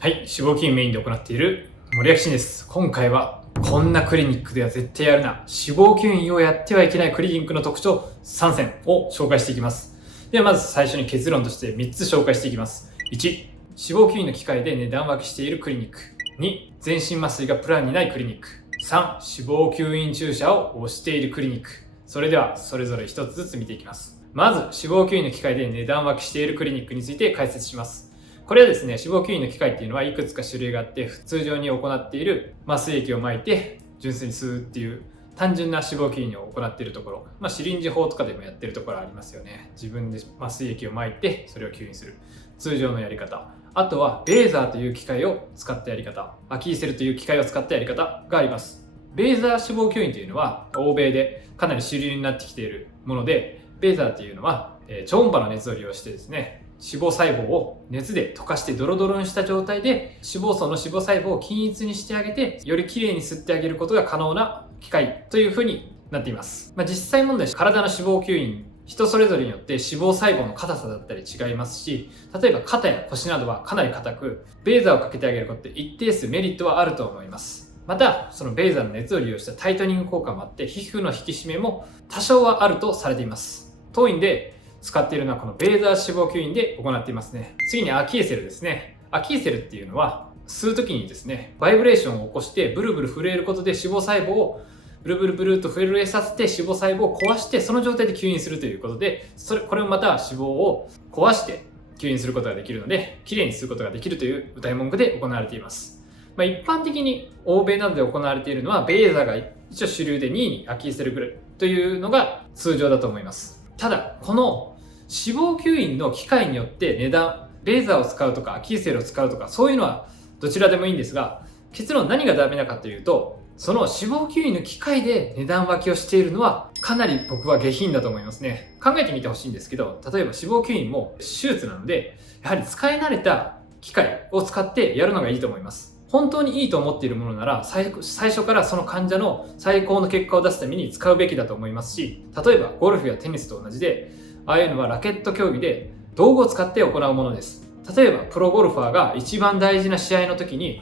はい、脂肪吸引メインで行っている森脇慎です。今回はこんなクリニックでは絶対やるな、脂肪吸引をやってはいけないクリニックの特徴3選を紹介していきます。ではまず最初に結論として3つ紹介していきます。1、脂肪吸引の機械で値段分けしているクリニック。2、全身麻酔がプランにないクリニック。3、脂肪吸引注射を推しているクリニック。それではそれぞれ1つずつ見ていきます。まず脂肪吸引の機械で値段分けしているクリニックについて解説します。これはですね、脂肪吸引の機械っていうのはいくつか種類があって、通常に行っている麻酔液を巻いて純粋に吸うっていう単純な脂肪吸引を行っているところ、シリンジ法とかでもやってるところありますよね。自分で麻酔液を巻いてそれを吸引する通常のやり方。あとはベーザーという機械を使ったやり方、アキーセルという機械を使ったやり方があります。ベーザー脂肪吸引というのは欧米でかなり主流になってきているもので、ベーザーというのは超音波の熱を利用してですね、脂肪細胞を熱で溶かしてドロドロにした状態で脂肪層の脂肪細胞を均一にしてあげて、よりきれいに吸ってあげることが可能な機械というふうになっています。実際問題、体の脂肪吸引人それぞれによって脂肪細胞の硬さだったり違いますし、例えば肩や腰などはかなり硬く、ベーザーをかけてあげることって一定数メリットはあると思います。またそのベーザーの熱を利用したタイトニング効果もあって、皮膚の引き締めも多少はあるとされています。当院で使っているのはこのベーザー脂肪吸引で行っていますね。次にアキーセルですね。アキーセルっていうのは吸う時にですね、バイブレーションを起こしてブルブル震えることで脂肪細胞をブルブルブルと震えさせて脂肪細胞を壊して、その状態で吸引するということで、これもまた脂肪を壊して吸引することができるので、きれいに吸うことができるという謳い文句で行われています。一般的に欧米などで行われているのはベーザーが一応主流で、2位にアキーセルぐらいというのが通常だと思います。ただこの脂肪吸引の機械によって値段、ベーザーを使うとかアキーセルを使うとか、そういうのはどちらでもいいんですが、結論何がダメなかというと、その脂肪吸引の機械で値段分けをしているのはかなり僕は下品だと思いますね。考えてみてほしいんですけど、例えば脂肪吸引も手術なので、やはり使い慣れた機械を使ってやるのがいいと思います。本当にいいと思っているものなら、最初からその患者の最高の結果を出すために使うべきだと思いますし、例えばゴルフやテニスと同じで、ああいうのはラケット競技で道具を使って行うものです。例えばプロゴルファーが一番大事な試合の時に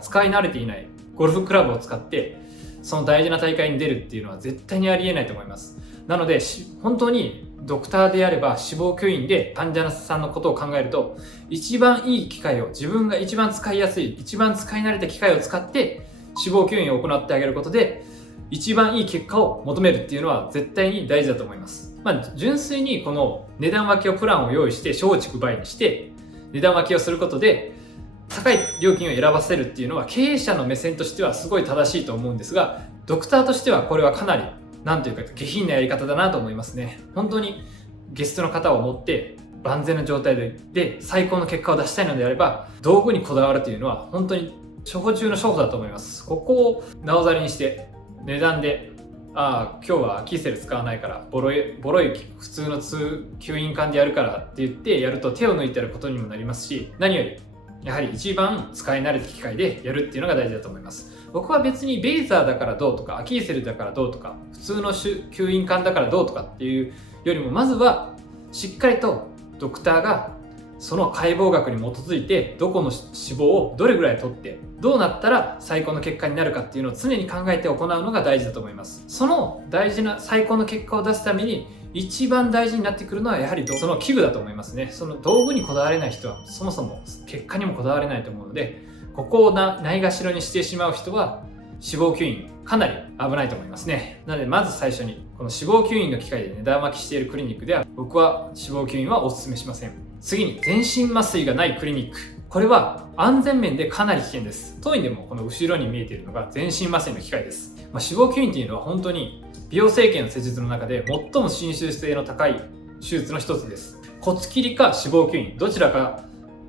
使い慣れていないゴルフクラブを使ってその大事な大会に出るっていうのは絶対にありえないと思います。なので本当にドクターであれば脂肪吸引で患者さんのことを考えると、一番いい機械を、自分が一番使いやすい、一番使い慣れた機械を使って脂肪吸引を行ってあげることで一番いい結果を求めるっていうのは絶対に大事だと思います。純粋にこの値段分けをプランを用意して松竹梅にして値段分けをすることで高い料金を選ばせるっていうのは経営者の目線としてはすごい正しいと思うんですが、ドクターとしてはこれはかなり下品なやり方だなと思いますね。本当にゲストの方を持って万全な状態で最高の結果を出したいのであれば、道具にこだわるというのは本当に処方中の処方だと思います。ここをなおざりにして値段で今日はアキーセル使わないからボロい普通の吸引管でやるからって言ってやると手を抜いてることにもなりますし、何よりやはり一番使い慣れた機械でやるっていうのが大事だと思います。僕は別にベーザーだからどうとかアキーセルだからどうとか普通の吸引管だからどうとかっていうよりも、まずはしっかりとドクターがその解剖学に基づいてどこの脂肪をどれぐらい取ってどうなったら最高の結果になるかっていうのを常に考えて行うのが大事だと思います。その大事な最高の結果を出すために一番大事になってくるのはやはりその器具だと思いますね。その道具にこだわれない人はそもそも結果にもこだわれないと思うので、ここをないがしろにしてしまう人は脂肪吸引かなり危ないと思いますね。なのでまず最初にこの脂肪吸引の機械で値段巻きしているクリニックでは僕は脂肪吸引はお勧めしません。次に全身麻酔がないクリニック。これは安全面でかなり危険です。当院でもこの後ろに見えているのが全身麻酔の機械です。脂肪吸引というのは本当に美容整形の施術の中で最も侵襲性の高い手術の一つです。骨切りか脂肪吸引どちらか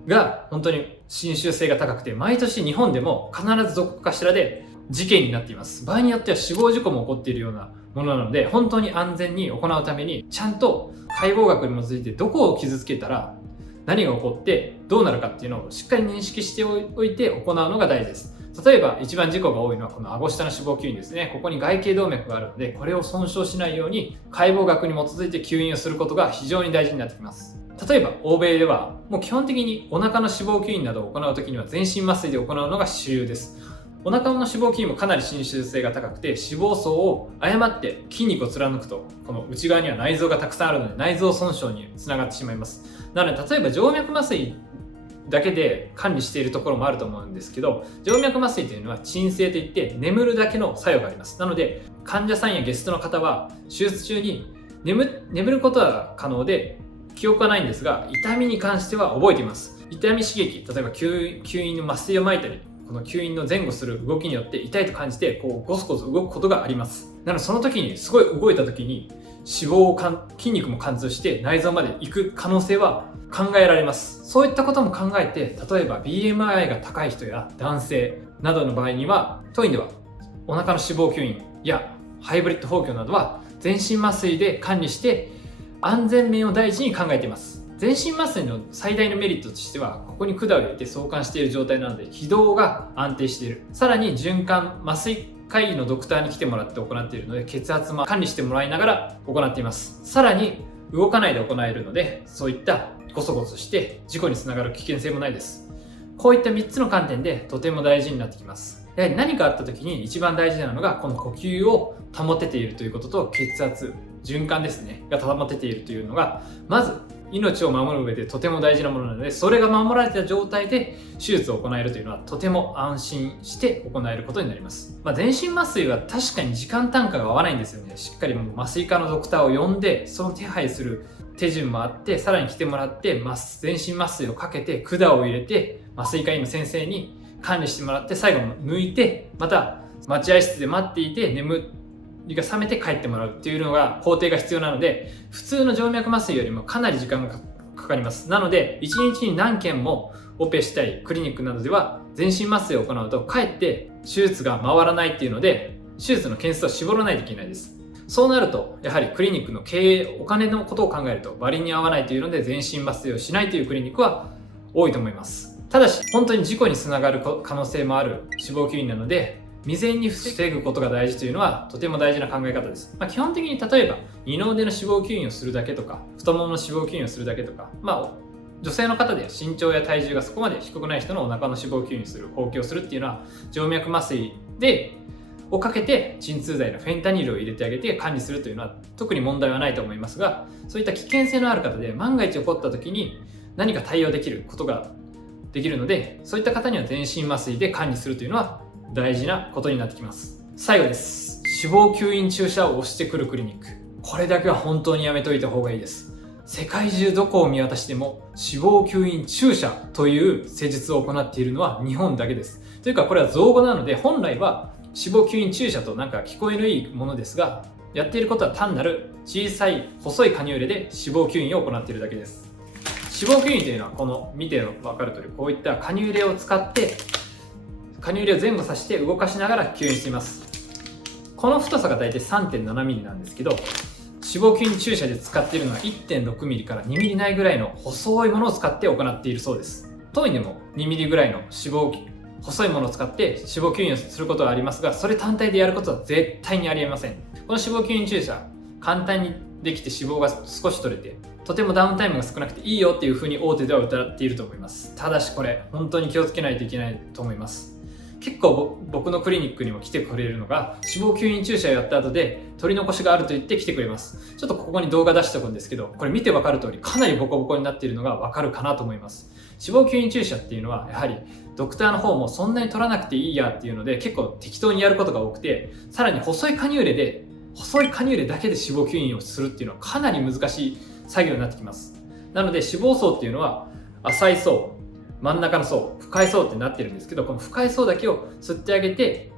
が本当に侵襲性が高くて、毎年日本でも必ずどこかしらで事件になっています。場合によっては死亡事故も起こっているようなものなので、本当に安全に行うためにちゃんと解剖学に基づいてどこを傷つけたら何が起こってどうなるかっていうのをしっかり認識しておいて行うのが大事です。例えば一番事故が多いのはこの顎下の脂肪吸引ですね。ここに外形動脈があるので、これを損傷しないように解剖学に基づいて吸引をすることが非常に大事になってきます。例えば欧米ではもう基本的にお腹の脂肪吸引などを行う時には全身麻酔で行うのが主流です。お腹の脂肪吸引もかなり侵襲性が高くて、脂肪層を誤って筋肉を貫くと、この内側には内臓がたくさんあるので内臓損傷につながってしまいます。なので例えば静脈麻酔だけで管理しているところもあると思うんですけど、静脈麻酔というのは鎮静といって眠るだけの作用があります。なので患者さんやゲストの方は手術中に眠ることは可能で記憶はないんですが、痛みに関しては覚えています。痛み刺激、例えば吸引の麻酔を巻いたり、この吸引の前後する動きによって痛いと感じてこうゴソゴソ動くことがあります。なのでその時にすごい動いた時に脂肪を筋肉も貫通して内臓まで行く可能性は考えられます。そういったことも考えて、例えば BMI が高い人や男性などの場合には、当院ではお腹の脂肪吸引やハイブリッド包協などは全身麻酔で管理して安全面を大事に考えています。全身麻酔の最大のメリットとしては、ここに管を入れて相関している状態なので気道が安定している。さらに循環、麻酔科医のドクターに来てもらって行っているので、血圧も管理してもらいながら行っています。さらに動かないで行えるので、そういったゴソゴソして事故につながる危険性もないです。こういった3つの観点でとても大事になってきます。やはり何かあった時に一番大事なのがこの呼吸を保てているということと、血圧、循環ですねが保てているというのが、まず命を守る上でとても大事なものなので、それが守られた状態で手術を行えるというのはとても安心して行えることになります。全身麻酔は確かに時間単価が合わないんですよね。しっかりもう麻酔科のドクターを呼んで、その手配する手順もあって、さらに来てもらって全身麻酔をかけて管を入れて麻酔科医の先生に管理してもらって、最後抜いてまた待合室で待っていて眠りが覚めて帰ってもらうっていうのが工程が必要なので、普通の静脈麻酔よりもかなり時間がかかります。なので1日に何件もオペしたいクリニックなどでは全身麻酔を行うとかえって手術が回らないっていうので、手術の件数を絞らないといけないです。そうなるとやはりクリニックの経営、お金のことを考えると割に合わないというので、全身麻酔をしないというクリニックは多いと思います。ただし本当に事故につながる可能性もある脂肪吸引なので、未然に防ぐことが大事というのはとても大事な考え方です。基本的に例えば二の腕の脂肪吸引をするだけとか、太ももの脂肪吸引をするだけとか、女性の方で身長や体重がそこまで低くない人のお腹の脂肪吸引する、包協するっていうのは静脈麻酔をかけて鎮痛剤のフェンタニルを入れてあげて管理するというのは特に問題はないと思いますが、そういった危険性のある方で万が一起こった時に何か対応できることができるので、そういった方には全身麻酔で管理するというのは大事なことになってきます。最後です。脂肪吸引注射を押してくるクリニック、これだけは本当にやめといた方がいいです。世界中どこを見渡しても脂肪吸引注射という施術を行っているのは日本だけです。というかこれは造語なので、本来は脂肪吸引注射となんか聞こえのいいものですが、やっていることは単なる小さい細いカニューレで脂肪吸引を行っているだけです。脂肪吸引というのはこの見て分かる通り、こういったカニューレを使ってカニューレを前後させて動かしながら吸引しています。この太さが大体 3.7mm なんですけど、脂肪吸引注射で使っているのは 1.6mm から 2mm ないぐらいの細いものを使って行っているそうです。当院でも 2mm ぐらいの細いものを使って脂肪吸引をすることはありますが、それ単体でやることは絶対にありえません。この脂肪吸引注射、簡単にできて脂肪が少し取れて、とてもダウンタイムが少なくていいよっていう風に大手では謳っていると思います。ただしこれ本当に気をつけないといけないと思います。結構僕のクリニックにも来てくれるのが、脂肪吸引注射をやった後で取り残しがあると言って来てくれます。ちょっとここに動画出しておくんですけど、これ見て分かる通りかなりボコボコになっているのが分かるかなと思います。脂肪吸引注射っていうのはやはりドクターの方もそんなに取らなくていいやっていうので結構適当にやることが多くて、さらに細いカニューレだけで脂肪吸引をするっていうのはかなり難しい作業になってきます。なので脂肪層っていうのは浅い層、真ん中の層、深い層ってなってるんですけど、この深い層だけを吸ってあげて、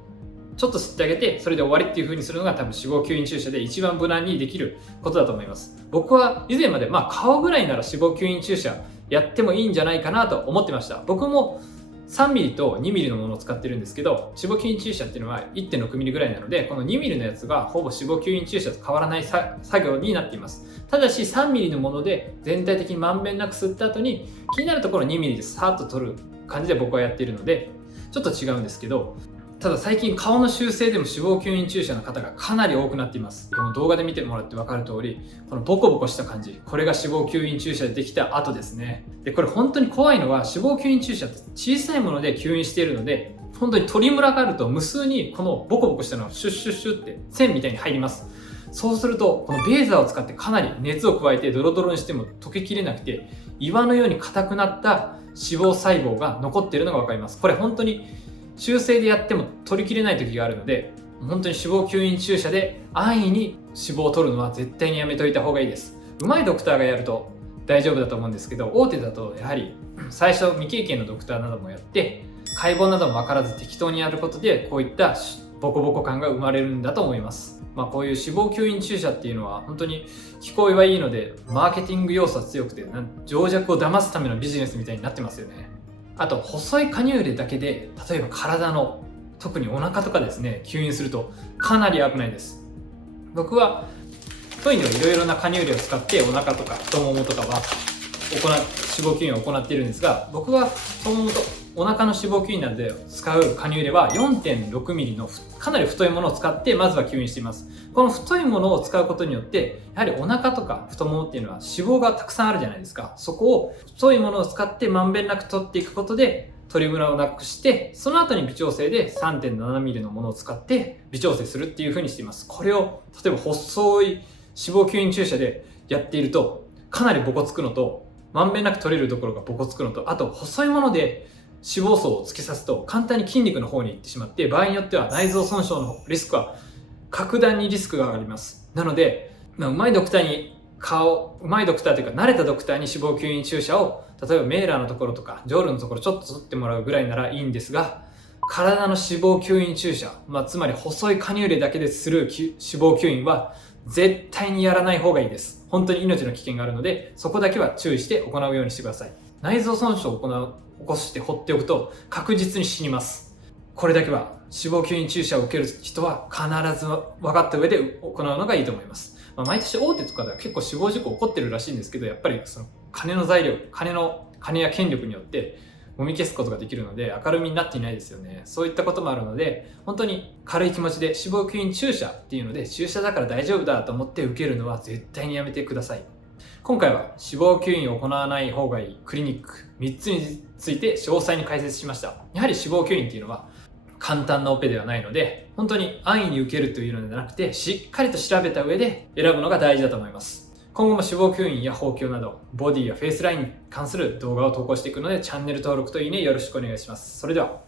ちょっと吸ってあげてそれで終わりっていう風にするのが多分脂肪吸引注射で一番無難にできることだと思います。僕は以前まで顔ぐらいなら脂肪吸引注射やってもいいんじゃないかなと思ってました。僕も 3mm と 2mm のものを使ってるんですけど、脂肪吸引注射っていうのは 1.6mm ぐらいなので、この 2mm のやつがほぼ脂肪吸引注射と変わらない作業になっています。ただし 3mm のもので全体的にまんべんなく吸った後に気になるところ 2mm でさーっと取る感じで僕はやっているのでちょっと違うんですけど、ただ最近顔の修正でも脂肪吸引注射の方がかなり多くなっています。この動画で見てもらって分かる通り、このボコボコした感じ、これが脂肪吸引注射でできた後ですね。で、これ本当に怖いのは、脂肪吸引注射って小さいもので吸引しているので、本当に鳥ムラがあると無数にこのボコボコしたのがシュッシュッシュッって線みたいに入ります。そうするとこのベーザーを使ってかなり熱を加えてドロドロにしても溶けきれなくて、岩のように硬くなった脂肪細胞が残っているのが分かります。これ本当に修正でやっても取りきれない時があるので、本当に脂肪吸引注射で安易に脂肪を取るのは絶対にやめといた方がいいです。上手いドクターがやると大丈夫だと思うんですけど、大手だとやはり最初未経験のドクターなどもやって解剖なども分からず適当にやることでこういったボコボコ感が生まれるんだと思います。こういう脂肪吸引注射っていうのは本当に聞こえはいいので、マーケティング要素は強くて情弱を騙すためのビジネスみたいになってますよね。あと細いカニューレだけで例えば体の特にお腹とかですね吸引するとかなり危ないです。僕はトイにはいろいろなカニューレを使ってお腹とか太ももとかは脂肪吸引を行っているんですが、僕は太ももとお腹の脂肪吸引などで使うカニューレは 4.6mm のかなり太いものを使ってまずは吸引しています。この太いものを使うことによってやはりお腹とか太ももっていうのは脂肪がたくさんあるじゃないですか。そこを太いものを使ってまんべんなく取っていくことでトリムラをなくして、その後に微調整で 3.7mm のものを使って微調整するっていう風にしています。これを例えば細い脂肪吸引注射でやっているとかなりボコつくのと、まんべんなく取れるところがボコつくのと、あと細いもので脂肪層を突き刺すと簡単に筋肉の方に行ってしまって、場合によっては内臓損傷のリスクは格段にリスクが上がります。なので、うまいドクターというか慣れたドクターに脂肪吸引注射を例えばメーラーのところとかジョールのところちょっと取ってもらうぐらいならいいんですが、体の脂肪吸引注射、つまり細いカニューレだけでする脂肪吸引は絶対にやらない方がいいです。本当に命の危険があるので、そこだけは注意して行うようにしてください。内臓損傷を起こして放っておくと確実に死にます。これだけは脂肪吸引注射を受ける人は必ず分かった上で行うのがいいと思います。毎年大手とかでは結構死亡事故起こってるらしいんですけど、やっぱりその金や権力によってもみ消すことができるので明るみになっていないですよね。そういったこともあるので、本当に軽い気持ちで脂肪吸引注射っていうので注射だから大丈夫だと思って受けるのは絶対にやめてください。今回は脂肪吸引を行わない方がいいクリニック3つについて詳細に解説しました。やはり脂肪吸引っていうのは簡単なオペではないので、本当に安易に受けるというのではなくて、しっかりと調べた上で選ぶのが大事だと思います。今後も脂肪吸引や包協などボディやフェイスラインに関する動画を投稿していくので、チャンネル登録といいねよろしくお願いします。それでは。